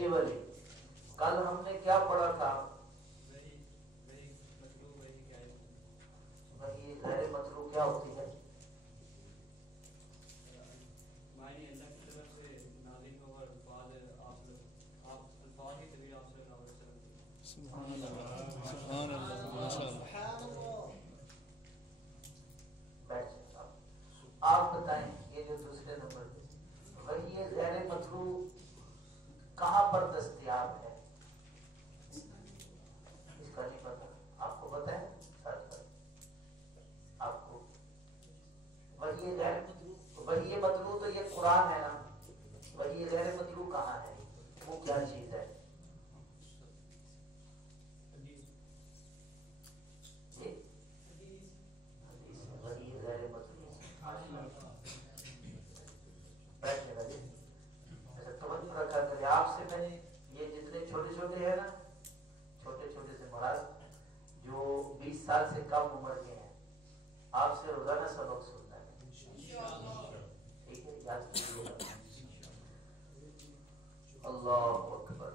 یہ والی کل ہم نے کیا پڑھا تھا؟ وہی غیر مطلوب کیا ہوتی ہے؟ آپ بتائیں یہ جو دوسرے نمبر پہ وہی یہ غیر مطلوب کہاں پر دستیاب ہے؟ اس کا نہیں پتا، آپ کو پتا ہے؟ آپ کو وہی غیر وہی مطلوب تو یہ قرآن ہے نا، وہی غیر مطلوب کہاں ہے؟ وہ کیا چیز ہے؟ وہی غیر مطلوب توجہ رکھا کرے آپ سے میں یہ جتنے چھوٹے چھوٹے ہیں نا، چھوٹے چھوٹے سے مراد جو 20 سال سے کم عمر کے ہیں، آپ سے روزانہ سبق سنتا ہے، ٹھیک ہے؟ یاد کیجیے گا۔ اللہ اکبر۔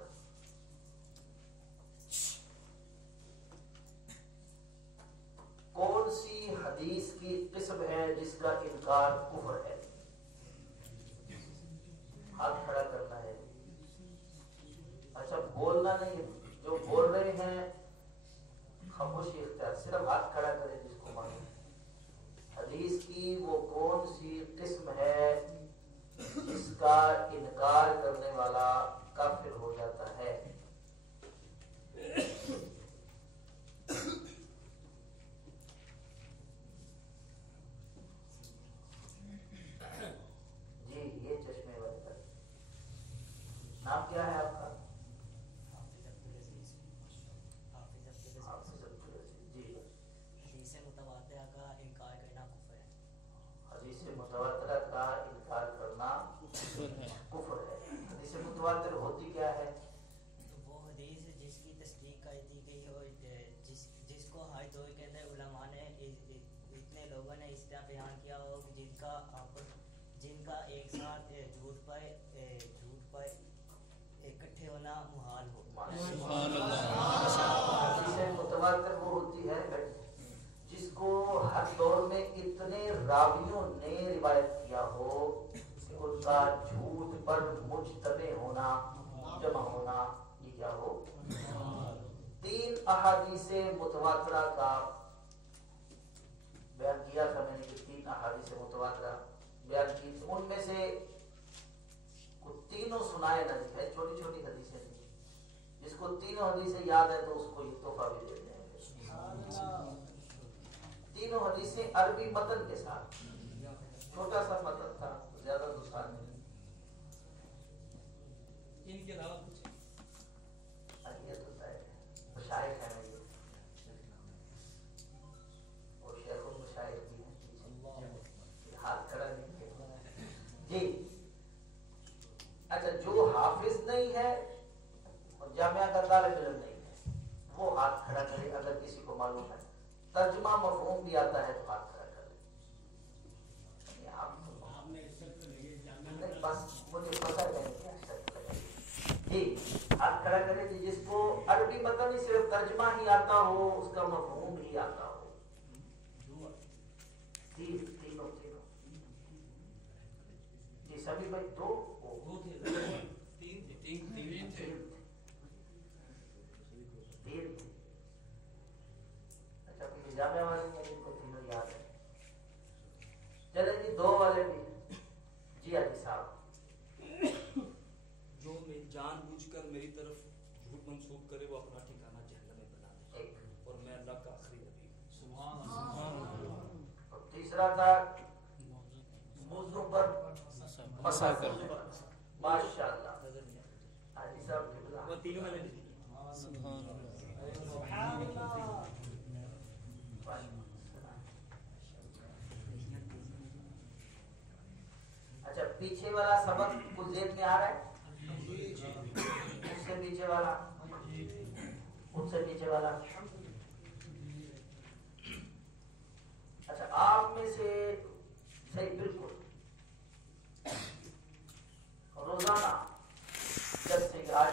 کون سی حدیث کی قسم ہے جس کا انکار کفر ہے؟ ہاتھ کھڑا کرنا ہے۔ اچھا بولنا نہیں، جو بول رہے ہیں خاموشی اختیار، صرف ہاتھ کھڑا کرے جس کو معلوم۔ حدیث کی وہ کون سی قسم ہے جس کا انکار کرنے والا کافر ہو جاتا ہے؟ جی یہ چشمے والے کا نام کیا ہے آپ کا؟ جی حدیث متواترہ کا انکار کرنا کفر ہے۔ حدیث متواترہ کا انکار کرنا کفر ہے۔ حدیث متواتر ہوتی کیا ہے؟ وہ حدیث جس کی تصدیق کر دی گئی ہو، جس کو ہر دور کے اندر علماء نے اتنے لوگوں نے اس طرح بیان کیا ہو جن کا ایک ساتھ جھوٹ پر اکٹھے ہونا محال ہو۔ حدیث متواتر وہ ہوتی ہے جس کو ہر دور میں اتنے راویوں نے روایت کیا ہو کہ ان کا جھوٹ پر مجتمع ہونا، جمع ہونا، یہ کیا ہو؟ 3 احادیث متواترہ کا بیان کیا تھا میں نے کہ 3 احادیث متواترہ بیان کی، ان میں سے تینوں سنائے نہ دی ہے، چھوٹی چھوٹی حدیثیں تھیں، جس کو تینوں حدیثیں یاد ہے تو اس کو یہ تحفہ بھی دیتے ہیں۔ تینوں حدیثیں عربی متن کے ساتھ، چھوٹا سا متن تھا، زیادہ دوسرا نہیں۔ ان کے علاوہ کچھ یہ تو مشائخ ہیں یہ، اور شیخ المشائخ بھی ہیں، ہاتھ کھڑا نہیں کیا جی۔ اچھا جو حافظ نہیں ہے اور جامعہ کا طالب علم نہیں ہے وہ ہاتھ کھڑا کرے، اگر کسی کو معلوم ہے ترجمہ مفہوم بھی آتا ہے تو ہاتھ کھڑا کر لے۔ بس مجھے پتہ ہے جی، ہاتھ کھڑا کرے کہ جس کو عربی مطلب نہیں صرف ترجمہ ہی آتا ہو، اس کا مفہوم ہی آتا ہو۔ تینوں جی سبھی بھائی دو اچھا جامعہ والے ہیں جن کو تینوں یاد ہے، چلے جی 2 والے بھی۔ جی حاجی صاحب، جو جان بوجھ کر میری طرف جھوٹ منسوخ کرے وہ اپنا ٹھکانہ جہنم میں بنا دے، اور میں اللہ کا آخری نبی ہوں۔ سبحان اللہ۔ اور تیسرا تھا موضوع پر مسا کرنا۔ ماشاءاللہ حاجی صاحب کی بلا، وہ تینوں میں نے سبحان اللہ۔ سبحان اللہ۔ اچھا پیچھے والا سبق کچھ ذہن میں آ رہا ہے؟ اس سے پیچھے والا، اس سے پیچھے والا۔ اچھا آپ میں سے صحیح بالکل روزانہ جب سے آج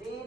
3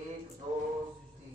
1 2 3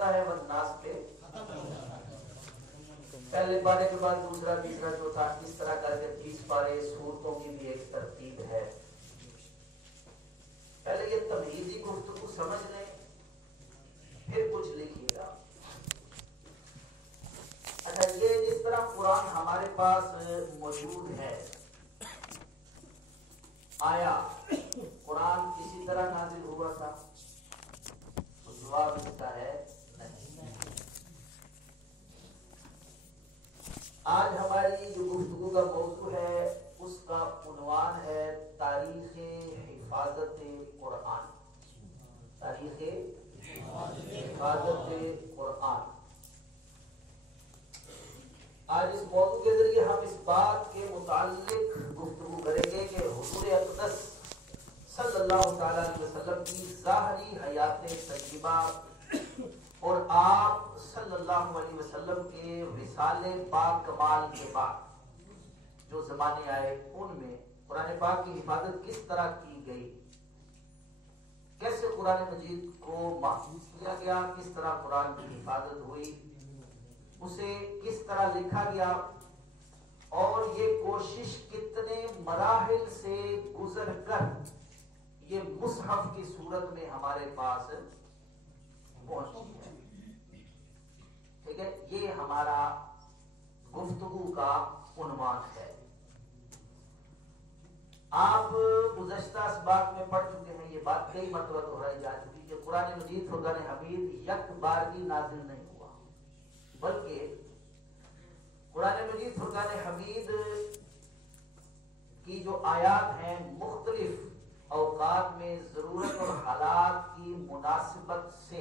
ہوتا ہے والناس پہ پہلے پارے کے بعد دوسرا تیسرا چوتھا اس طرح کر کے 30 پارے سورتوں کی بھی ایک ترتیب ہے. پہلے یہ تمہیدی گفتگو سمجھ لیں پھر کچھ لکھیے گا. اچھا یہ جس طرح قرآن ہمارے پاس موجود ہے آیا قرآن کسی طرح نازل ہوا تھا؟ تو جواب اس کا ہے نہیں. آج ہماری جو گفتگو کا موضوع ہے اس کا عنوان ہے تاریخ حفاظت قرآن. تاریخ حفاظت قرآن. آج اس موضوع کے ذریعے ہم اس بات کے متعلق گفتگو کریں گے کہ حضور اقدس صلی اللہ تعالی علیہ وسلم کی ظاہری حیات طیبہ اور آپ صلی اللہ علیہ وسلم کے وصال پاک کمال کے بعد جو زمانے آئے ان میں قرآن پاک کی حفاظت کس طرح کی گئی, کیسے قرآن مجید کو محفوظ کیا گیا, کس طرح قرآن کی حفاظت ہوئی, اسے کس طرح لکھا گیا اور یہ کوشش کتنے مراحل سے گزر کر یہ مصحف کی صورت میں ہمارے پاس پہنچی ہے. ٹھیک ہے, یہ ہمارا گفتگو کا عنوان ہے. آپ گزشتہ اسباق میں پڑھ چکے ہیں, یہ بات کئی مرتبہ دہرائی جا چکی کہ قرآن مجید فرقان حمید یک بار بھی نازل نہیں ہوا, بلکہ قرآن مجید فرقان حمید کی جو آیات ہیں مختلف اوقات میں ضرورت اور حالات کی مناسبت سے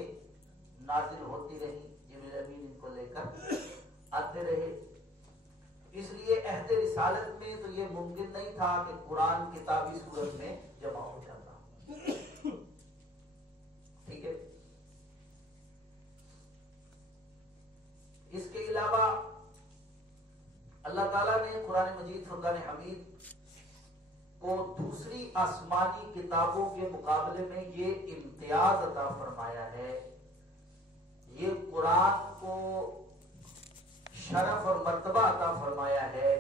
نازل ہوتی رہی. جبریل امین ان کو لے کر آتے رہے. اس لیے عہد رسالت میں تو یہ ممکن نہیں تھا کہ قرآن کتابی صورت میں جمع ہو جاتا. ٹھیک ہے. اس کے علاوہ اللہ تعالیٰ نے قرآن مجید فرقان حمید کو دوسری آسمانی کتابوں کے مقابلے میں یہ امتیاز عطا فرمایا ہے, یہ قرآن کو شرف اور مرتبہ عطا فرمایا ہے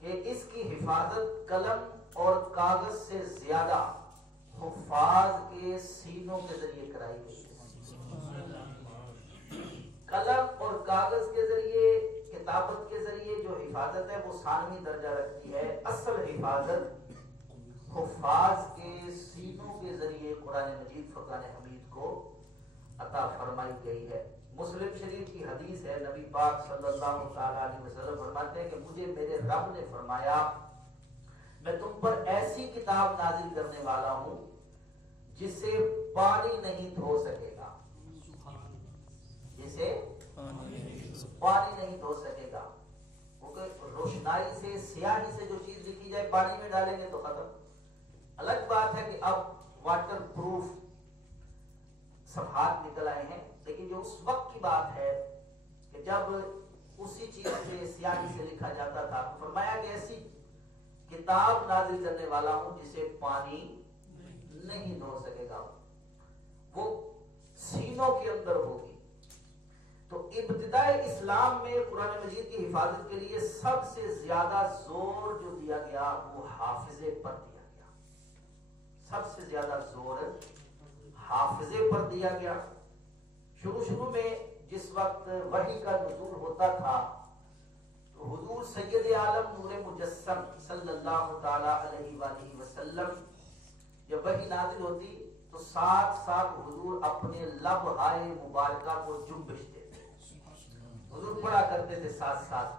کہ اس کی حفاظت قلم اور کاغذ سے زیادہ حفاظ کے سینوں کے ذریعے کرائی گئی ہے. قلم اور کاغذ کے ذریعے, کتابت کے ذریعے جو حفاظت ہے وہ ثانوی درجہ رکھتی ہے. اصل حفاظت حفاظ کے سینوں کے ذریعے قرآن مجید فرقان حمید کو عطا فرمائی گئی ہے. مسلم شریف کی حدیث ہے, نبی پاک صلی اللہ تعالی علیہ وسلم فرماتے ہیں کہ مجھے میرے رب نے فرمایا میں تم پر ایسی کتاب نازل کرنے والا ہوں جسے پانی نہیں دھو سکے گا, جسے پانی نہیں دھو سکے گا. کیونکہ روشنائی سے, سیاہی سے جو چیز لکھی جائے پانی میں ڈالیں گے تو ختم. الگ بات ہے کہ اب واٹر پروف صفحات نکل آئے ہیں, لیکن جو اس وقت کی بات ہے کہ جب اسی چیز سے سیاہی سے لکھا جاتا تھا تو فرمایا کہ ایسی کتاب نازل کرنے والا ہوں جسے پانی نہیں دھو سکے گا, وہ سینوں کے اندر ہوگی. تو ابتدائی اسلام میں قرآن مجید کی حفاظت کے لیے سب سے زیادہ زور جو دیا گیا وہ حافظے پر دیا گیا. سب سے زیادہ زور حافظے پر دیا گیا. شروع میں جس وقت وحی کا نزول ہوتا تھا تو حضور سید عالم نور مجسم صلی اللہ تعالی علیہ وآلہ وسلم جب وحی نازل ہوتی تو ساتھ ساتھ حضور اپنے لبہائے مبارکہ کو جنبش دیتے, حضور پڑھا کرتے تھے ساتھ ساتھ.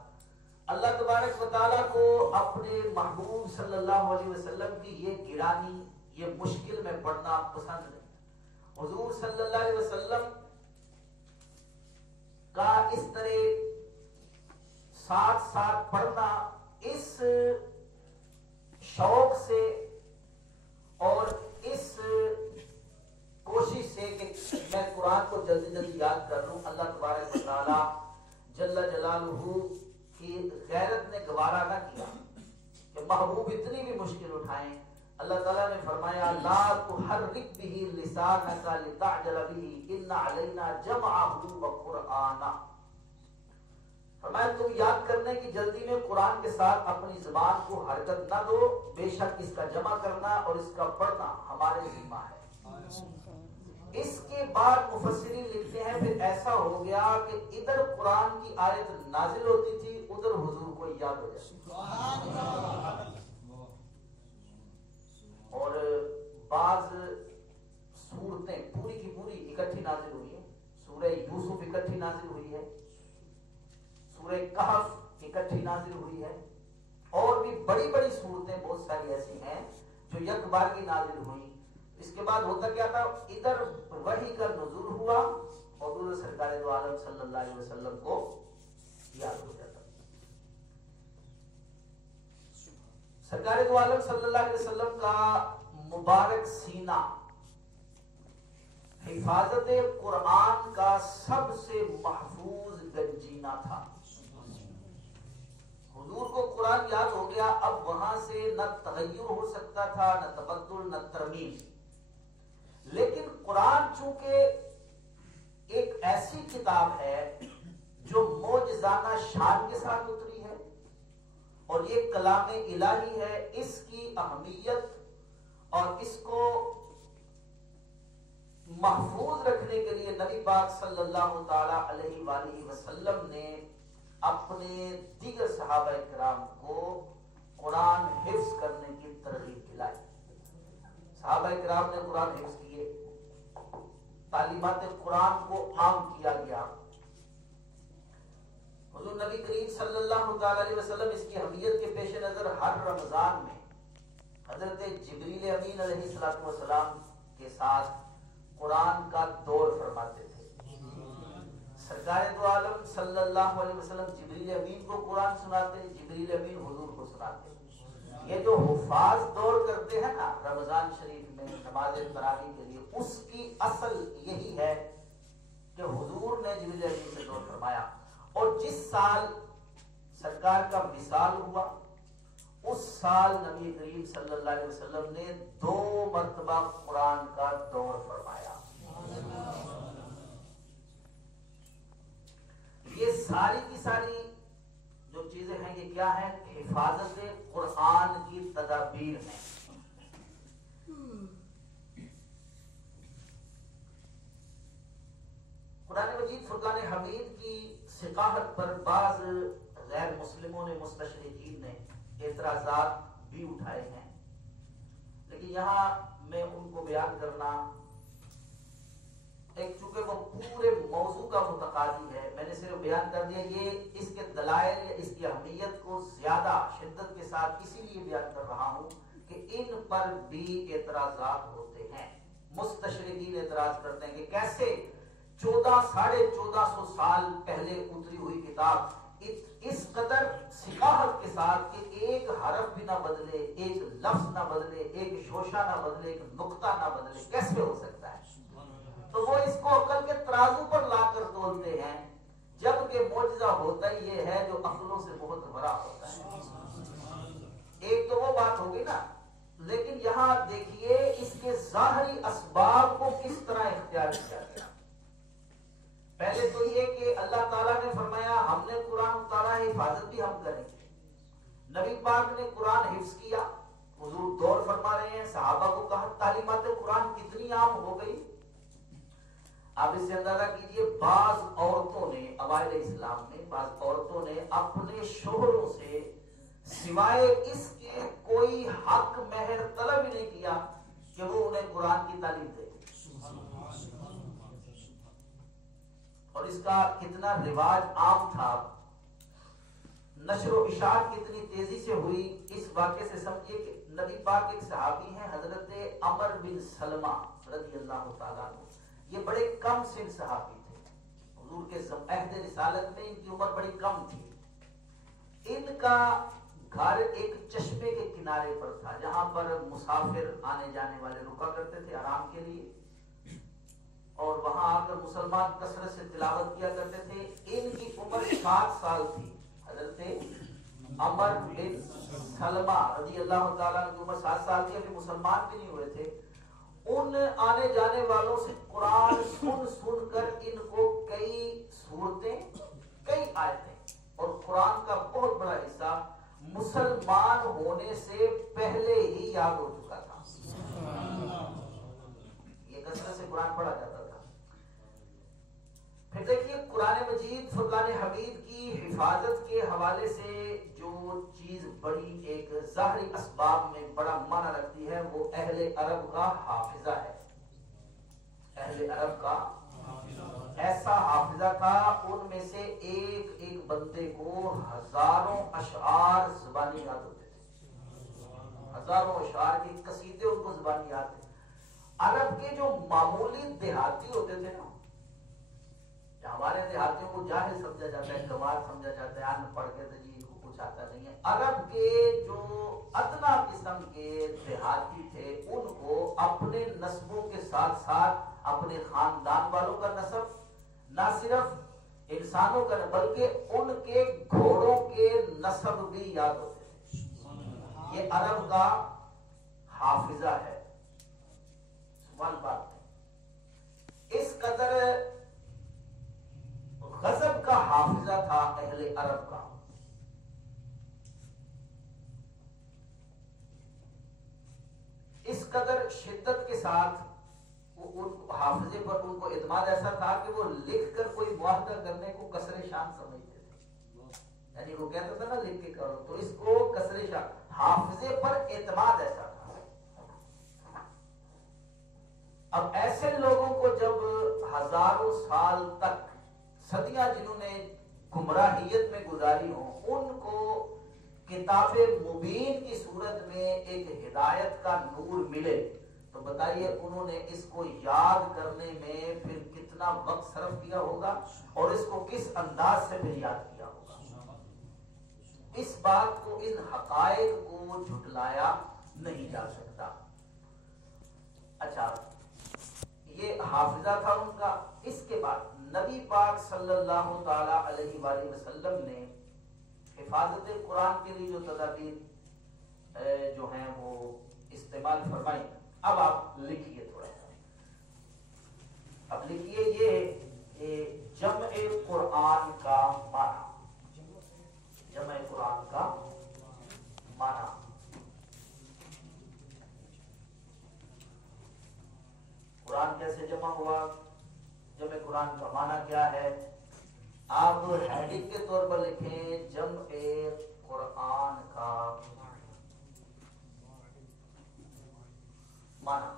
اللہ تبارک و تعالیٰ کو اپنے محبوب صلی اللہ علیہ وسلم کی یہ گرانی, یہ مشکل میں پڑھنا پسند نہیں. حضور صلی اللہ علیہ وسلم کا اس طرح ساتھ ساتھ پڑھنا اس شوق سے اور اس کوشش سے کہ میں قرآن کو جلدی جلدی یاد کر لوں. اللہ تبارک و تعالیٰ جل جلالہ کی غیرت نے گوارا نہ کیا کہ محبوب اتنی بھی مشکل اٹھائیں اللہ تعالیٰ نے فرمایا لا تحرک به لسانک لتعجل به ان علینا جمعہ وقرآنہ. فرمایا تم یاد کرنے کی جلدی میں قرآن کے ساتھ اپنی زبان کو حرکت نہ دو، بے شک اس کا جمع کرنا اور اس کا پڑھنا ہمارے ذمہ ہے. اس کے بعد مفسرین لکھتے ہیں پھر ایسا ہو گیا کہ ادھر قرآن کی آیت نازل ہوتی تھی، ادھر حضور کو یاد ہو جاتی. اور بعض سورتیں پوری کی پوری اکٹھی نازل ہوئی ہیں. سورہ یوسف اکٹھی نازل ہوئی ہے، سورہ کہف اکٹھی نازل ہوئی ہے، اور بھی بڑی بڑی صورتیں بہت ساری ایسی ہیں جو یک بار کی نازل ہوئی. اس کے بعد ہوتا کیا تھا، ادھر وحی کا نزول ہوا اور ادھر سرکار دو عالم صلی اللہ علیہ وسلم کو یاد ہو جاتا. سرکار دو عالم صلی اللہ علیہ وسلم کا مبارک سینہ حفاظت قرآن کا سب سے محفوظ گنجینہ تھا. حضور کو قرآن یاد ہو گیا، اب وہاں سے نہ تغیر ہو سکتا تھا، نہ تبدل، نہ ترمیم. لیکن قرآن چونکہ ایک ایسی کتاب ہے جو معجزانہ شان کے ساتھ اتری ہے اور یہ کلام الہی ہے، اس کی اہمیت اور اس کو محفوظ رکھنے کے لیے نبی پاک صلی اللہ تعالی علیہ وآلہ وسلم نے اپنے دیگر صحابہ کرام کو قرآن حفظ کرنے کی ترغیب دلائی. صحابہ کرام نے قرآن حفظ کیے، تعلیمات قرآن کو عام کیا گیا. حضور نبی کریم صلی اللہ علیہ وسلم اس کی اہمیت کے پیش نظر ہر رمضان میں حضرت جبریل امین علیہ السلام کے ساتھ قرآن کا دور فرماتے تھے. سرکار دو عالم صلی اللہ علیہ وسلم جبریل امین کو قرآن سناتے، جبریل امین حضور کو سناتے. یہ جو حفاظ دور کرتے ہیں نا رمضان شریف میں نماز تراویح کے لیے، اس کی اصل یہی ہے کہ حضور نے جبریل امین سے دور فرمایا. اور جس سال سرکار کا وصال ہوا اس سال نبی کریم صلی اللہ علیہ وسلم نے 2 مرتبہ قرآن کا دور فرمایا. یہ ساری کی ساری جو چیزیں ہیں یہ کیا ہے؟ حفاظت قرآن کی تدابیر ہیں. قرآن مجید فرقان حمید کی ثقافت پر بعض غیر مسلموں نے، مستشرقین نے اعتراضات بھی اٹھائے ہیں، لیکن یہاں میں ان کو بیان کرنا ایک چونکہ وہ پورے موضوع کا متقاضی ہے، میں نے صرف بیان کر دیا. یہ اس کے دلائل یا اس کی اہمیت کو زیادہ شدت کے ساتھ اسی لیے بیان کر رہا ہوں کہ ان پر بھی اعتراضات ہوتے ہیں. مستشرقین اعتراض کرتے ہیں کہ کیسے 1450 سال پہلے اتری ہوئی کتاب اس قدر ثقافت کے ساتھ کہ ایک حرف بھی نہ بدلے، ایک لفظ نہ بدلے، ایک شوشہ نہ بدلے، ایک نقطہ نہ بدلے، کیسے ہو سکتا ہے؟ تو وہ اس کو عقل کے ترازو پر لا کر تولتے ہیں، جبکہ معجزہ ہوتا ہی یہ ہے جو عقلوں سے بہت بڑا ہوتا ہے. ایک تو وہ بات ہوگی نا، لیکن یہاں دیکھیے اس کے ظاہری اسباب کو کس طرح اختیار کیا گیا. پہلے تو یہ کہ اللہ تعالیٰ نے فرمایا ہم نے قرآن اتارا ہے، حفاظت بھی ہم کریں گے. نبی پاک نے قرآن حفظ کیا، حضور دور فرما رہے ہیں، صحابہ کو کہا. تعلیمات قرآن کتنی عام ہو گئی. آپ اس سے اندازہ کیجئے بعض عورتوں نے اوائل اسلام میں بعض عورتوں نے اپنے شوہروں سے سوائے اس کے کوئی حق مہر طلب ہی نہیں کیا کہ وہ انہیں قرآن کی تعلیم دے. اور اس کا کتنا رواج عام تھا، نشر و اشاعت کتنی تیزی سے ہوئی. اس واقعے سے سمجھیے کہ نبی پاک ایک صحابی ہیں حضرت عمر بن سلمہ رضی اللہ تعالیٰ عنہ. یہ بڑے کم سن صحابی تھے. حضور کے عہد رسالت میں ان کی عمر بڑی کم تھی. ان کا گھر ایک چشمے کے کنارے پر تھا جہاں پر مسافر آنے جانے والے رکا کرتے تھے آرام کے لیے، اور وہاں آ کر مسلمان کثرت سے تلاوت کیا کرتے تھے. ان کی عمر 60 سال تھی. حضرت عمر بن سلمہ رضی اللہ تعالیٰ عنہ، عمر 7 سال کے، ابھی مسلمان بھی نہیں ہوئے تھے، ان آنے جانے والوں سے قرآن سن سن کر ان کو کئی صورتیں، کئی آیتیں اور قرآن کا بہت بڑا حصہ مسلمان ہونے سے پہلے ہی یاد ہو چکا تھا۔ یہ کثرت سے قرآن پڑھا جاتا تھا۔ پھر دیکھیے قرآن مجید فرقان حمید کی حفاظت کے حوالے سے جو چیز بڑی ایک ظاہری اسباب میں بڑا معنی رکھتی ہے وہ اہل عرب کا حافظہ ہے۔ اہل عرب کا ایسا حافظہ تھا، ان میں سے ایک ایک بندے کو ہزاروں اشعار زبانی یاد ہوتے تھے، ہزاروں اشعار کے قصیدے ان کو زبانی یاد تھے۔ عرب کے جو معمولی دیہاتی ہوتے تھے نا، ہمارے دیہاتیوں کو جاہل سمجھا جاتا ہے، گنوار سمجھا جاتا ہے، ان پڑھ کے تو جی کو کچھ آتا نہیں ہے۔ عرب کے جو ادنا قسم کے دیہاتی تھے ان کو اپنے نسبوں کے ساتھ ساتھ اپنے خاندان والوں کا نسب، نہ صرف انسانوں کا بلکہ ان کے گھوڑوں کے نسب بھی یاد ہوتے تھے۔ یہ عرب کا حافظہ ہے۔ سوال بات ہے، اس قدر غضب کا حافظہ تھا اہل عرب کا۔ اس قدر شدت کے ساتھ حافظے پر ان کو اعتماد ایسا تھا کہ وہ لکھ کر کوئی معاہدہ کرنے کو کسر شان سمجھتے تھے، یعنی وہ کہتا تھا نا لکھ کے کرو، تو اس کو کسر شان، حافظے پر اعتماد ایسا تھا۔ اب ایسے لوگوں کو جب ہزاروں سال تک، صدیاں جنہوں نے گمراہیت میں گزاری ہوں، ان کو کتاب مبین کی صورت میں ایک ہدایت کا نور ملے، تو بتائیے انہوں نے اس کو یاد کرنے میں پھر کتنا وقت صرف کیا ہوگا اور اس کو کس انداز سے پھر یاد کیا ہوگا۔ اس بات کو، ان حقائق کو جھٹلایا نہیں جا سکتا۔ اچھا، یہ حافظہ تھا ان کا۔ اس کے بعد نبی پاک صلی اللہ تعالی علیہ وآلہ وسلم نے حفاظت قرآن کے لیے جو تدابیر جو ہیں وہ استعمال فرمائی۔ اب آپ لکھیے تھوڑا سا، اب لکھیے یہ جمع قرآن کا معنی، جمع قرآن کا معنی۔ قرآن کیسے جمع ہوا، جمع قرآن کا معنی کیا ہے؟ آپ ہیڈنگ کے طور پر لکھیں جمع قرآن کا معنی۔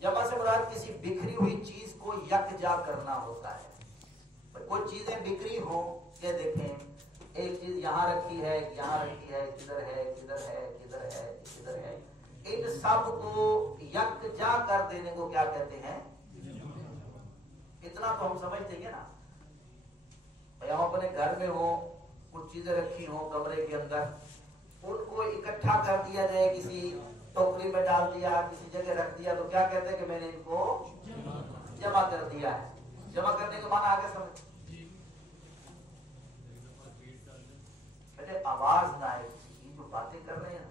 جمع سے مراد کسی بکھری ہوئی چیز کو یکجا کرنا ہوتا ہے۔ کوئی چیزیں بکھری ہو کہ دیکھیں ایک چیز یہاں رکھی ہے، یہاں رکھی ہے، کدھر ہے، کدھر ہے، کدھر ہے، کدھر ہے، ان سب کو یکجا کر دینے کو کیا کہتے ہیں؟ اتنا تو ہم سمجھتے ہیں نا، ہم اپنے گھر میں ہو، کچھ چیزیں رکھی ہوں کمرے کے اندر، ان کو اکٹھا کر دیا جائے، کسی ٹوکری میں ڈال دیا، کسی جگہ رکھ دیا، تو کیا کہتے ہیں کہ میں نے ان کو جمع کر دیا ہے۔ جمع کرنے کا معنی آگے سمجھ، پہلے آواز نہ آئے، یہ جو باتیں کر رہے ہیں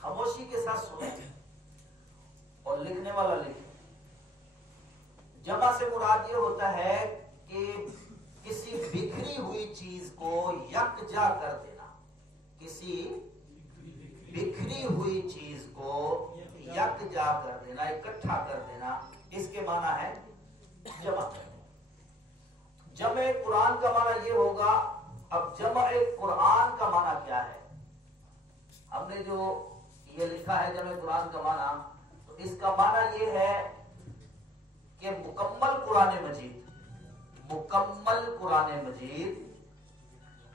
خاموشی کے ساتھ سنیں اور لکھنے والا لکھے۔ جمع سے مراد یہ ہوتا ہے کہ کسی بکھری ہوئی چیز کو یکجا کر دینا، کسی بکھری ہوئی چیز کو یکجا کر دینا، اکٹھا کر دینا، اس کے معنی ہے جمع کرنا۔ جمع قرآن کا معنی یہ ہوگا۔ اب جمع قرآن کا معنی کیا ہے؟ ہم نے جو یہ لکھا ہے جمع قرآن کا معنی، تو اس کا معنی یہ ہے کہ مکمل قرآن مجید، مکمل قرآن مجید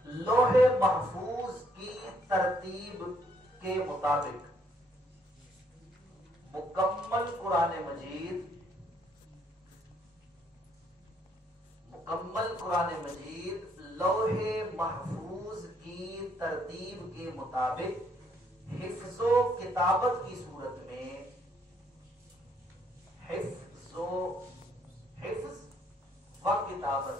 لوح محفوظ کی ترتیب کے مطابق، مکمل قرآن مجید، مکمل قرآن مجید لوح محفوظ کی ترتیب کے مطابق حفظ و کتابت کی صورت میں، حفظ و کتابت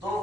2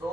2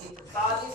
41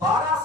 12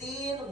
3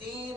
3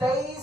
23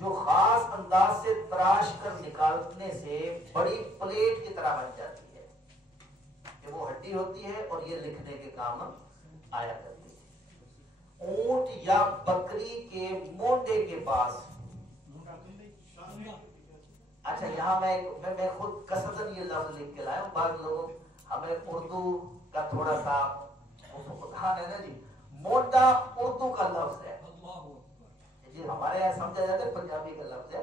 جو خاص انداز سے تراش کر نکالنے سے بڑی پلیٹ کی طرح بن جاتی ہے، کہ وہ ہڈی ہوتی ہے اور یہ لکھنے کے کام آیا کرتی ہے۔ اونٹ یا بکری کے مونڈے کے پاس، اچھا یہاں میں خود قصدن یہ لفظ لکھ کے لایا ہوں، بعض لوگوں ہمیں اردو کا تھوڑا سا فتحان ہے نا جی، مونڈا اردو کا لفظ ہے جی، ہمارے یہاں سمجھا جاتا ہے پنجابی کا لفظ ہے،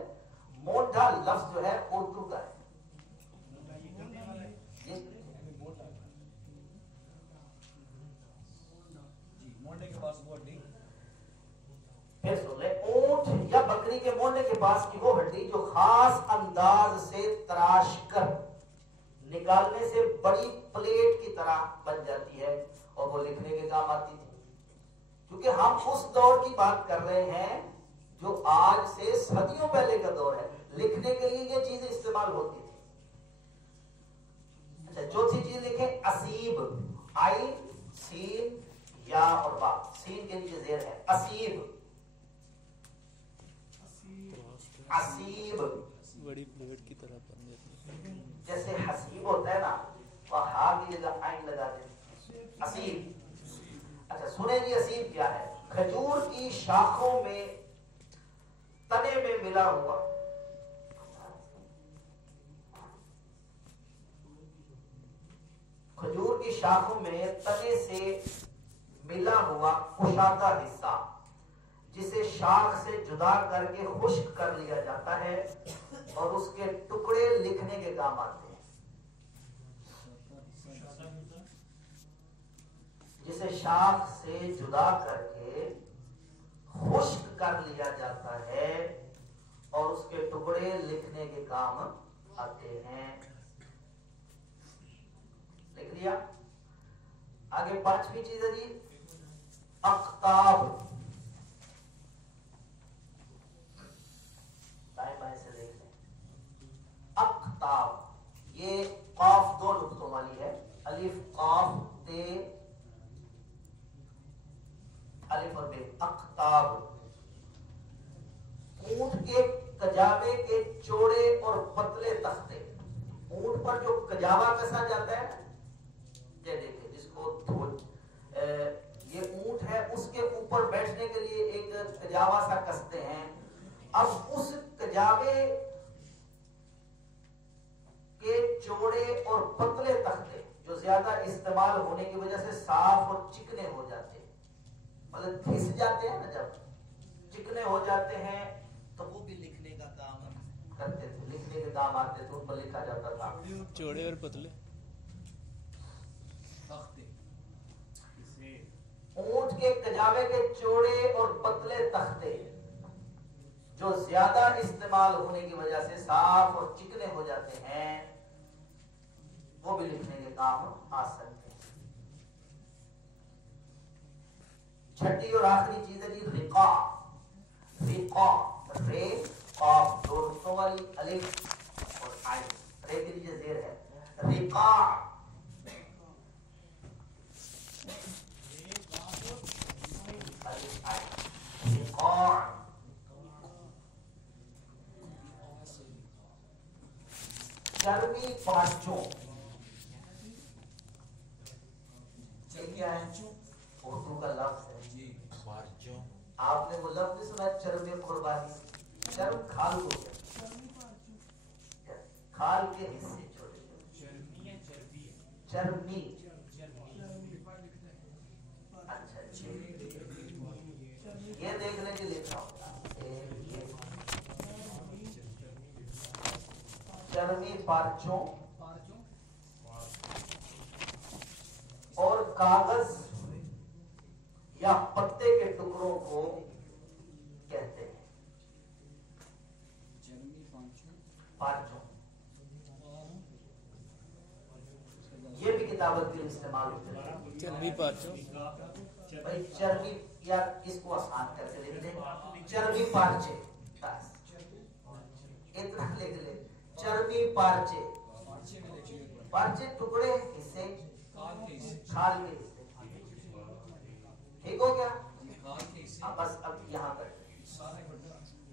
مونڈا لفظ جو ہے اردو کا ہے۔ پھر سن لیں، اونٹ یا بکری کے مونڈے کے پاس کی وہ ہڈی جو خاص انداز سے تراش کر نکالنے سے بڑی پلیٹ کی طرح بن جاتی ہے اور وہ لکھنے کے کام آتی تھی۔ کیونکہ ہم اس دور کی بات کر رہے ہیں جو آج سے صدیوں پہلے کا دور ہے، لکھنے کے لیے یہ چیزیں استعمال ہوتی تھی۔ اچھا چوتھی چیز لکھیں، اسیب، آئی سین یا اور با، سین کے نیچے زیر ہے، اسیب، اسیب بڑی پلیٹ کی طرح بن جاتی ہے، جیسے حسیب ہوتا ہے نا، وہ ہا کی جگہ عین لگا دیں، اسیب۔ اچھا سنیں جی اسیب کیا ہے؟ کھجور کی شاخوں میں تنے میں ملا ہوا، کھجور کی شاخوں میں تنے سے ملا ہوا کشادہ حصہ جسے شاخ سے جدا کر کے خشک کر لیا جاتا ہے اور اس کے ٹکڑے لکھنے کے کام آتے ہیں، جسے شاخ سے جدا کر کے خشک کر لیا جاتا ہے اور اس کے ٹکڑے لکھنے کے کام آتے ہیں۔ لکھ لیا؟ آگے پانچویں چیز ہے جی اقطاب، دائیں بائیں سے دیکھ لیں، اقطاب، یہ قاف دو نقطوں والی ہے، الف قاف تے الف اور بے، اقطاب، اونٹ کے کجاوے کے چوڑے اور پتلے تختے، اونٹ پر جو کجاوا کسا جاتا ہے، یہ دیکھیں جس کو یہ اونٹ ہے اس کے اوپر بیٹھنے کے لیے ایک کجاوا سا کستے ہیں، اب اس کجاوے کے چوڑے اور پتلے تختے جو زیادہ استعمال ہونے کی وجہ سے صاف اور چکنے ہو جاتے ہیں، مطلب گھس جاتے ہیں نا، جب چکنے ہو جاتے ہیں تو وہ بھی لکھنے کا کام کرتے تھے، لکھنے کے کام آتے تھے، ان پر لکھا جاتا تھا۔ چوڑے اور پتلے، اونٹ کے کجاوے کے چوڑے اور پتلے تختے جو زیادہ استعمال ہونے کی وجہ سے صاف اور چکنے ہو جاتے ہیں، وہ بھی لکھنے کے کام آ سکتے ہیں۔ چھٹی اور آخری چیز ہے جی رقا، رقا، رے قاف دو نقطوں والی، الف اور عین، رے کے نیچے زیر ہے، رقا، چربی پانچوں، کیا ہے؟ اردو کا لفظ ہے جی، آپ نے وہ لفظ نہیں سنا چربی قربانی، چرب کھال کو، کھال کے حصے چھوٹے، چربی، اچھا یہ دیکھنے کے لیے چربی پارچوں اور کاغذ یا پتے کے ٹکڑوں کو کہتے ہیں، پارچوں، یہ بھی کتابت کے استعمال ہوتے ہیں، چربی پارچوں، بھائی چربی، یا اس کو آسان کر کے لکھ دیں چربی پارچے، اتنا لکھ لیں چربی پارچے، پارچے ٹکڑے حصے، کھال کے حصے، ٹھیک ہو گیا؟ بس اب یہاں تک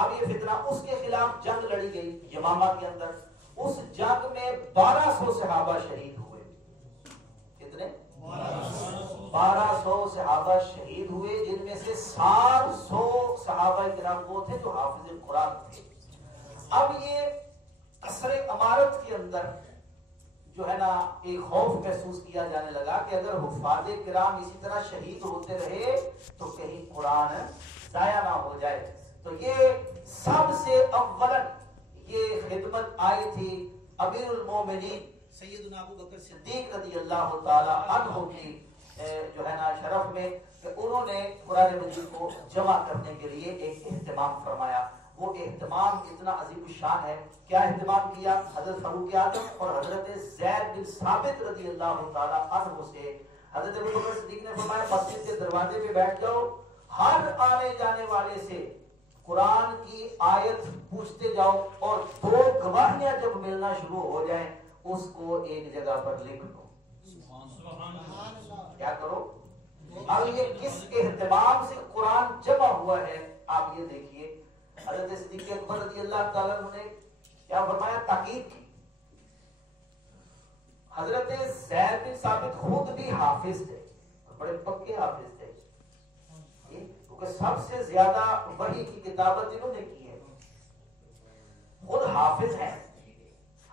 اب یہ فتنہ، اس کے خلاف جنگ لڑی گئی یمامہ کے اندر. اس جنگ میں 1200 صحابہ شہید ہوئے. کتنے؟ 1200 صحابہ شہید ہوئے، جن میں سے 700 صحابہ کرام وہ تھے جو حافظ قرآن تھے. اب یہ قصر امارت کے اندر جو ہے نا ایک خوف محسوس کیا جانے لگا کہ اگر حفاظ کرام اسی طرح شہید ہوتے رہے تو کہیں قرآن ضائع نہ ہو جائے. تو یہ سب سے اولن یہ خدمت آئی تھی امیر المومنین سیدنا ابو بکر صدیق رضی اللہ تعالی عنہ کی جو ہے نا شرف میں، کہ انہوں نے قرآن مجید کو جمع کرنے کے لیے ایک اہتمام فرمایا. وہ اہتمام اتنا عظیم الشان ہے. کیا اہتمام کیا؟ حضرت فاروق اعظم اور حضرت زید بن ثابت رضی اللہ تعالی عنہ سے حضرت ابو بکر صدیق نے فرمایا مسجد کے دروازے پہ بیٹھ جاؤ، ہر آنے جانے والے سے قرآن کی آیت پوچھتے جاؤ، اور 2 گواہیاں جب ملنا شروع ہو جائیں اس کو ایک جگہ پر لکھ دو. کیا کرو؟ اب یہ کس اہتمام سے قرآن جمع ہوا ہے آپ یہ دیکھیے. حضرت صدیق اکبر رضی اللہ تعالیٰ عنہ نے کیا فرمایا؟ تاکید کی. حضرت زید بن ثابت خود بھی حافظ تھے، بڑے پکے حافظ تھے، کیونکہ سب سے زیادہ وحی کی کتابت انہوں نے کی ہے. خود حافظ ہیں.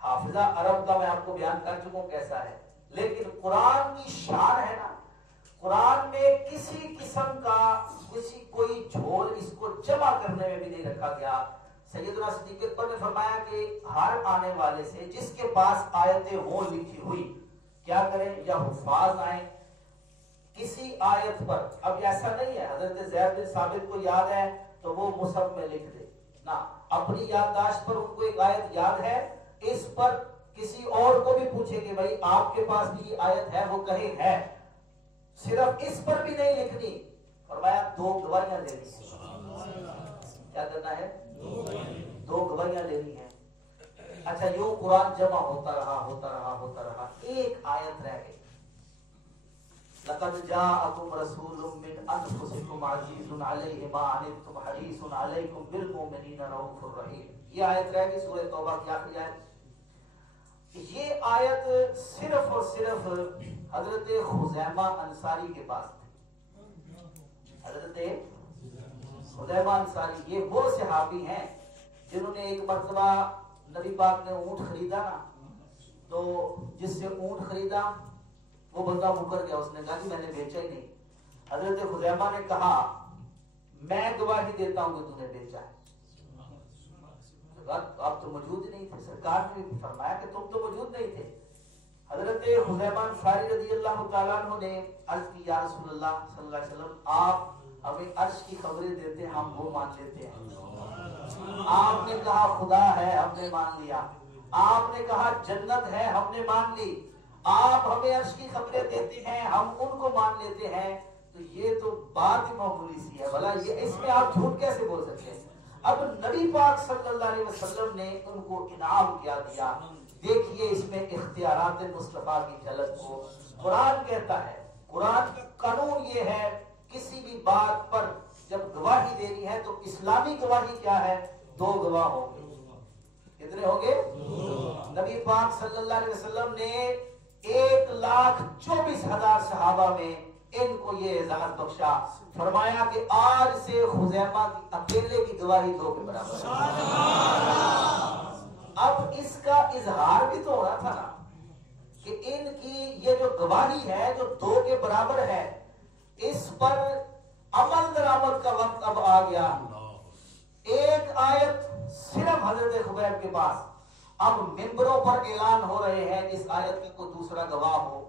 حافظہ عرب کا میں آپ کو بیان کر چکا ہوں کیسا ہے، لیکن قرآن کی شان ہے نا، قرآن میں کسی قسم کا کوئی جھول اس کو جمع کرنے میں بھی نہیں رکھا گیا. سیدنا صدیق اکبر نے فرمایا کہ ہر آنے والے سے جس کے پاس آیتیں ہوں لکھی ہوئی کیا کریں، یا حفاظ آئیں کسی آیت پر. اب ایسا نہیں ہے حضرت زید بن ثابت کو یاد ہے تو وہ مصحف میں لکھ دے نا، اپنی یادداشت پر ان کو ایک آیت یاد ہے، اس پر کسی اور کو بھی پوچھے کہ بھائی آپ کے پاس بھی یہ آیت ہے، وہ کہے ہے. صرف اس پر بھی نہیں لکھنی، فرمایا 2 گواہیاں لینی ہیں. کیا کرنا ہے؟ 2 گواہیاں لینی ہیں. اچھا یوں قرآن جمع ہوتا رہا، ایک آیت رہ گئی. لقد جاءکم رسول من انفسکم عزیز علیہ ما عنتم حریص علیکم بالمؤمنین رؤوف الرحیم. یہ آیت رہ گئی سورہ توبہ کی آخری آیت. یہ آیت صرف اور صرف حضرت خزیمہ انصاری کے پاس تھی. حضرت خزیمہ انصاری یہ وہ صحابی ہیں جنہوں نے ایک مرتبہ نبی پاک نے اونٹ خریدا نا، تو جس سے اونٹ خریدا وہ بندہ مکر گیا. اس نے کہا کہ میں نے بیچا ہی نہیں. حضرت خزیمہ نے کہا میں گواہی دیتا ہوں کہ تو نے بیچا ہے. آپ تو موجود ہی نہیں تھے، سرکار نے فرمایا کہ تم تو موجود نہیں تھے. حضرت خزیمہ انصاری رضی اللہ تعالیٰ عنہ نے عرض کی یا رسول اللہ صلی اللہ علیہ وسلم آپ ہمیں عرش کی خبریں دیتے ہیں، ہم وہ مان لیتے ہیں. آپ نے کہا خدا ہے، ہم نے مان لیا. آپ نے کہا جنت ہے، ہم نے مان لی. آپ ہمیں عرش کی خبریں دیتے ہیں، ہم ان کو مان لیتے ہیں. تو یہ تو بات ہی معمولی سی ہے، بھلا یہ اس میں آپ جھوٹ کیسے بول سکتے ہیں؟ اب نبی پاک صلی اللہ علیہ وسلم نے ان کو انعام کیا دیا. دیکھیے اس میں اختیارات مصطفیٰ کی جھلک کو. قرآن کہتا ہے، قرآن کا قانون یہ ہے کسی بھی بات پر جب گواہی دینی ہے تو اسلامی گواہی کیا ہے؟ 2 گواہ ہوں گے. کتنے ہوں گے؟ نبی پاک صلی اللہ علیہ وسلم نے 1,24,000 صحابہ میں ان کو یہ اعزاز بخشا. فرمایا کہ آج سے خزیمہ کی اکیلے کی گواہی 2 کے برابر ہے. اب اس کا اظہار بھی تو ہو رہا تھا نا کہ ان کی یہ جو گواہی ہے جو 2 کے برابر ہے، اس پر عمل درآمد کا وقت اب آ گیا. ایک آیت صرف حضرت خبیب کے پاس. اب ممبروں پر اعلان ہو رہے ہیں اس آیت کا کوئی دوسرا گواہ ہو.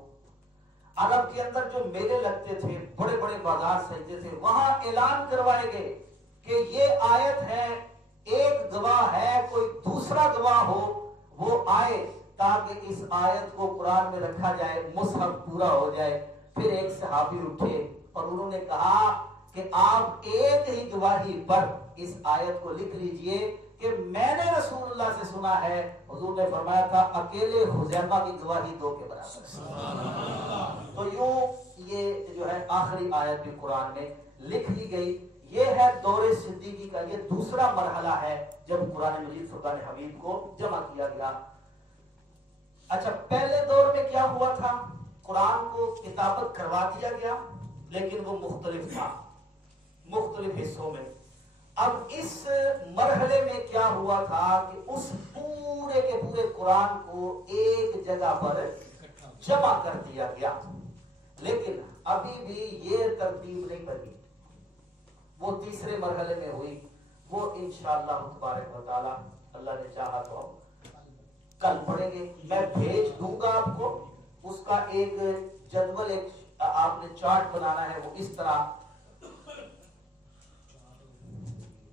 عرب کے اندر جو میلے لگتے تھے، بڑے بڑے بازار سجتے تھے، وہاں اعلان کروائے گئے کہ یہ آیت ہے، ایک گواہ ہے، کوئی دوسرا گواہ ہو وہ آئے تاکہ اس آیت کو قرآن میں رکھا جائے، مصحف پورا ہو جائے. پھر ایک صحابی اٹھے اور انہوں نے کہا کہ آپ ایک ہی گواہی پر اس آیت کو لکھ لیجئے کہ میں نے رسول اللہ سے سنا ہے. حضور نے فرمایا تھا اکیلے خزیمہ کی گواہی 2 کے برابر. تو یوں یہ جو ہے آخری آیت بھی قرآن میں لکھ لی گئی. یہ ہے دور صدیقی کا یہ دوسرا مرحلہ ہے جب قرآن مجید فرقان حمید کو جمع کیا گیا. اچھا پہلے دور میں کیا ہوا تھا؟ قرآن کو کتابت کروا دیا گیا لیکن وہ مختلف تھا مختلف حصوں میں. اب اس مرحلے میں کیا ہوا تھا کہ اس پورے کے پورے قرآن کو ایک جگہ پر جمع کر دیا گیا لیکن ابھی بھی یہ ترتیب نہیں بنی. وہ تیسرے مرحلے میں ہوئی. وہ انشاءاللہ تبارک و تعالی اللہ نے چاہا تو کل پڑھیں گے. میں بھیج دوں گا آپ کو اس کا ایک جدول ایک آپ نے چارٹ بنانا ہے. وہ اس طرح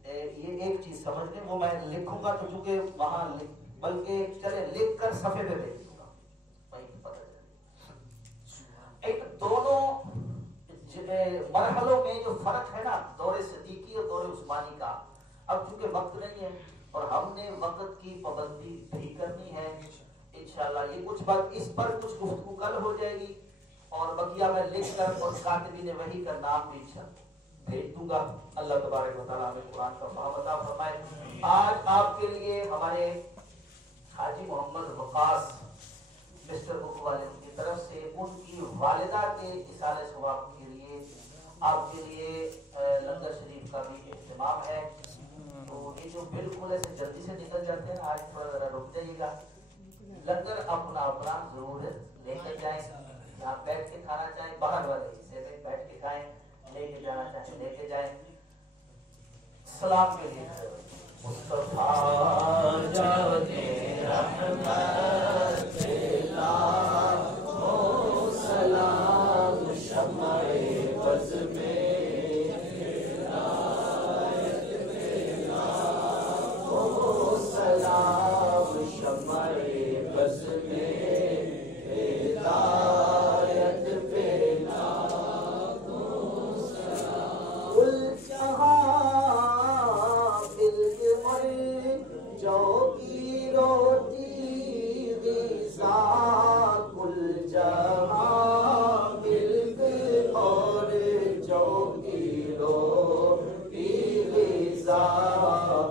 یہ ایک چیز سمجھ لیں وہ میں لکھوں گا تو چونکہ وہاں بلکہ چلے لکھ کر صفحے پہ بھیج دوں گا وہیں پتہ چلے. ایک دونوں مرحلوں میں جو فرق ہے نا دور صدیقی اور دور عثمانی کا. اب چونکہ وقت نہیں ہے اور ہم نے وقت کی پابندی بھی کرنی ہے انشاءاللہ یہ کچھ بات اس پر کچھ گفتگو کل ہو جائے گی اور بقیہ میں لکھ کر اور کاتبین وحی کا نام بھی انشاءاللہ بھیج دوں گا. اللہ تبارک و تعالیٰ ہمیں قرآن کا فہم عطا فرمائے. آج آپ کے لیے ہمارے حاجی محمد وقاص مسٹر بک والے کی طرف سے ان کی والدہ کے اصالہ ثواب کے لیے آپ کے لیے لنگر شریف کا بھی اہتمام ہے. تو یہ جو بالکل ایسے جلدی سے نکل جاتے ہیں آج تھوڑا ذرا رک جائیے گا. لنگر اپنا اپنا ضرور لے کر جائیں. یہاں بیٹھ کے کھانا چاہیں باہر والے حصے میں بیٹھ کے کھائیں لے کے جانا چاہیں لے کے جائیں. سلام کے لیے مصطفیٰ جانے رحمت اللہ سلام شمع بز میں سلام شمع بز میں ہدایت پہ کل جہاں مل مر جو کی روٹی غذا کل جہاں مل اور جو کی روٹی غذا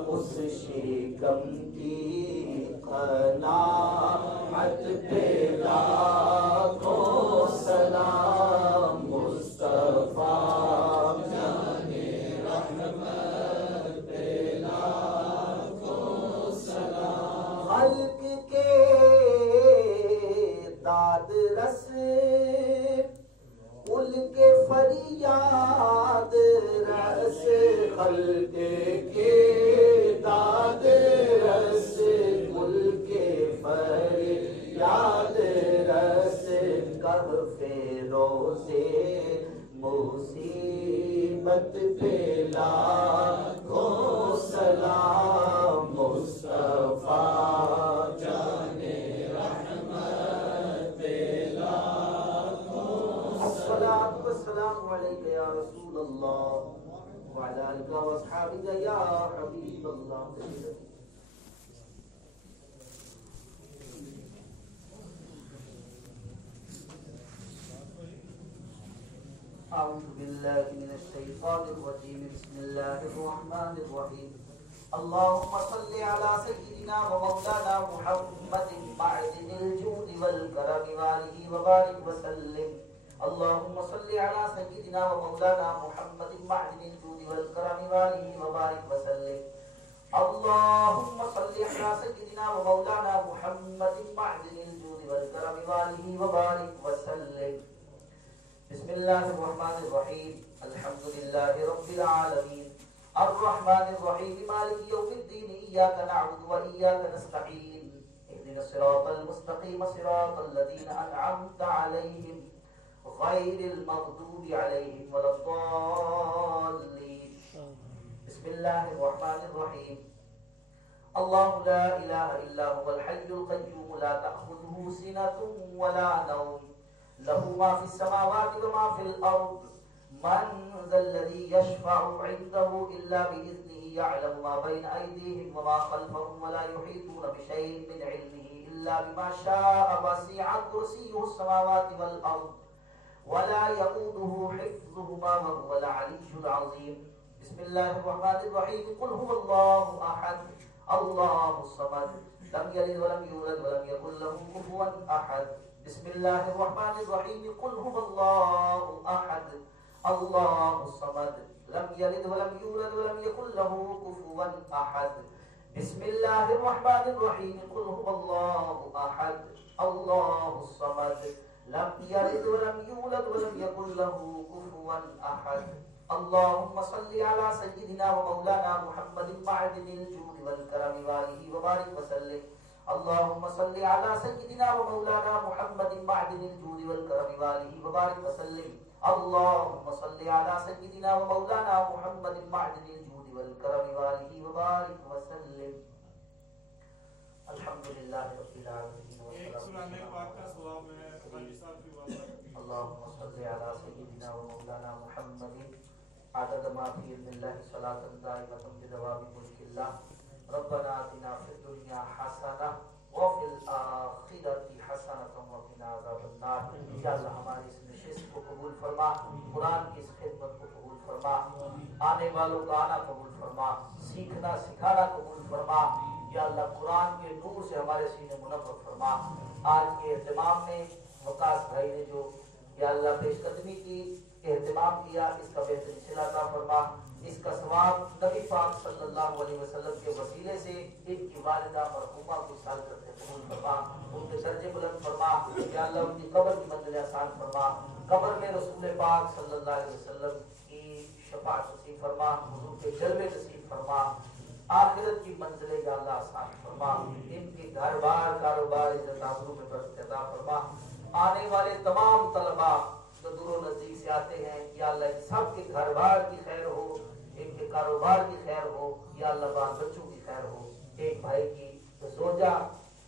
اس شکم کی قناعت پہ لاکھوں سلام مصطفیٰ جانے رحمت پہ لاکھوں سلام. خلق کے داد رس کل کے فریاد رس خلق کے داد رس کل کے فریاد رس کہف روزے مصیبت پہ لاکھوں سلام مصطفیٰ جانے رحمت پہ لاکھوں الصلاۃ والسلام علیک یا رسول اللہ وعلی آلک واصحابک یا حبیب اللہ. أعوذ بالله من الشيطان الرجيم بسم الله الرحمن الرحيم. اللهم صل على سيدنا ومولانا محمد معدن الجود والكرم وآله وبارك وسلم. اللهم صل على سيدنا ومولانا محمد معدن الجود والكرم وآله وبارك وسلم. اللهم صل على سيدنا ومولانا محمد معدن الجود والكرم وآله وبارك وسلم. بسم الله الرحمن الرحيم. الحمد لله رب العالمين الرحمن الرحيم مالك يوم الدين إياك نعبد وإياك نستعين اهدنا الصراط المستقيم صراط الذين أنعمت عليهم غير المغضوب عليهم ولا الضالين. بسم الله الرحمن الرحيم. الله لا إله إلا هو الحي القيوم لا تأخذه سنة ولا نوم له ما في السماوات وما في الأرض من ذا الذي يشفع عنده إلا بإذنه يعلم ما بين أيديهم وما خلفهم ولا يحيطون بشيء من علمه إلا بما شاء وسع كرسيه السماوات والأرض ولا يؤوده حفظهما وهو العلي العظيم. بسم اللہ الرحمن الرحیم قل هو اللہ احد اللہ الصمد لم یلد ولم یولد ولم یکن له کفوا احد بسم اللہ الرحمن الرحیم قل هو اللہ احد اللہ الصمد لم یلد ولم یولد ولم یکن له کفوا احد بسم اللہ الرحمن الرحیم قل هو اللہ احد اللہ الصمد لم یلد ولم یولد ولم یکن له کفوا احد اللهم صل على سيدنا ومولانا محمد معدن الجود والكرم وآله وبارك وسلم اللهم صل على سيدنا ومولانا محمد معدن الجود والكرم وآله وبارك وسلم اللهم صل على سيدنا ومولانا محمد معدن الجود والكرم وآله وبارك وسلم الحمد لله رب العالمين اللهم صل على سيدنا ومولانا محمد عدد ما في علم الله صلاة دائمة بدوام ملك الله ربنا آتنا في الدنيا حسنة وفي الآخرة حسنة وقنا عذاب النار یا اللہ ہماری اس نشست کو قبول فرما قرآن کی اس خدمت کو قبول فرما آنے والوں کا آنا قبول فرما سیکھنا سکھانا قبول فرما یا اللہ قرآن کے نور سے ہمارے سینے منور فرما آج کے اہتمام میں وقاص بھائی نے جو یا اللہ پیش قدمی کی اہتمام کیا اس کا بہترین صلہ عطا فرما اس کا ثواب نبی پاک صلی اللہ علیہ وسلم کے وسیلے سے ان کی والدہ مرحومہ کو سال کرتے قبول فرما ان کے درجے بلند فرما یا اللہ ان کی قبر کی منزل آسان فرما قبر میں رسول پاک صلی اللہ علیہ وسلم کی شفاعت نصیب فرما حضور کے جلوے نصیب فرما آخرت کی منزلیں یا اللہ آسان فرما ان کے گھر بار کاروبار عزت آبرو میں برکت عطا فرما آنے والے تمام طلباء جو دور و نزدیک سے آتے ہیں یا اللہ ان سب کے گھر بار کی خیر ہو ان کے کاروبار کی خیر ہو یا اللہ بال بچوں کی خیر ہو ایک بھائی کی زوجہ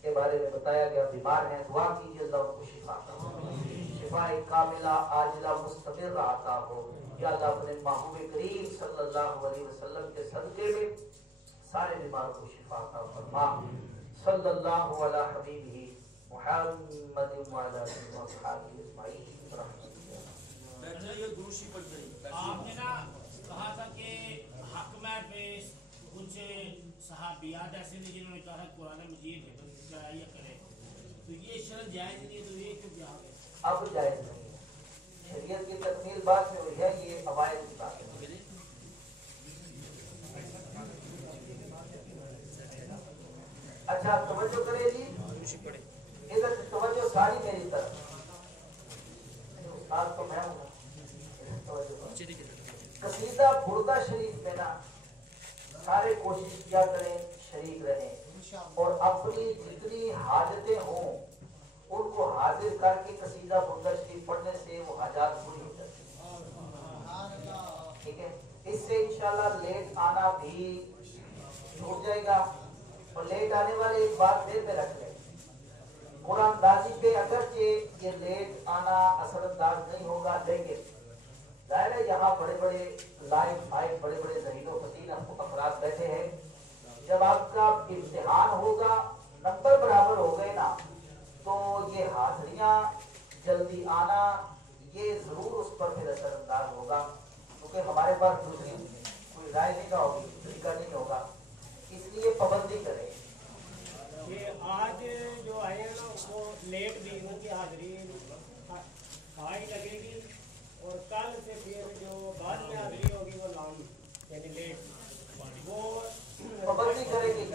کے بارے میں بتایا گیا بیمار ہیں دعا کیجیے اللہ ان کو شفا عطا ہو شفا کاملہ عاجلہ مستمر عطا ہو یا اللہ اپنے محبوب کریم صلی اللہ علیہ وسلم کے صدقے میں سارے بیمار کو شفا عطا فرما صلی اللہ علی حبیبہ محمد وعلی آلہ وصحبہ اجمعین آپ نے نا کہا تھا کہ حق میں پیش کچھ صحابیات ایسے تھے جنہوں نے کہا قرآن مجید چاہیے کرے تو یہ شرط جائز نہیں ہے تو یہ کیوں کیا ہے اب جائز نہیں ہے شریعت کی تکمیل بات میں ہوئی ہے یہ اوائل کی بات ہے اچھا توجہ کرے جی ادھر توجہ ساری میری طرف استاد تو میں ہوں قصیدہ بردہ شریف میں نا سارے کوشش کیا کریں شریک رہیں اور اپنی جتنی حاجتیں ہوں ان کو حاضر کر کے قصیدہ بردہ شریف پڑھنے سے وہ حاجات پوری ہو جاتی ہیں ٹھیک ہے اس سے انشاءاللہ لیٹ آنا بھی چھوٹ جائے گا اور لیٹ آنے والے ایک بات دیر میں رکھ لیں قرآن دازی پہ اگرچہ یہ لیٹ آنا اثر انداز نہیں ہوگا لیکن ظاہر ہے یہاں بڑے بڑے لائف فائٹ بڑے بڑے ذہین و فتین افراد بیٹھے ہیں جب آپ کا امتحان ہوگا نمبر برابر ہو گئے نا تو یہ حاضریاں جلدی آنا یہ ضرور اس پر پھر اثر انداز ہوگا کیونکہ ہمارے پاس دوسری کوئی رائے نہیں کا ہوگی طریقہ نہیں ہوگا اس لیے پابندی کریں کہ آج جو آئے ہیں نا وہ لیٹ بھی ان کی حاضری ہائی لگے گی اور کل سے پھر جو بعد میں حاضری ہوگی وہ لام یعنی لیٹ وہ پابندی کریں کہ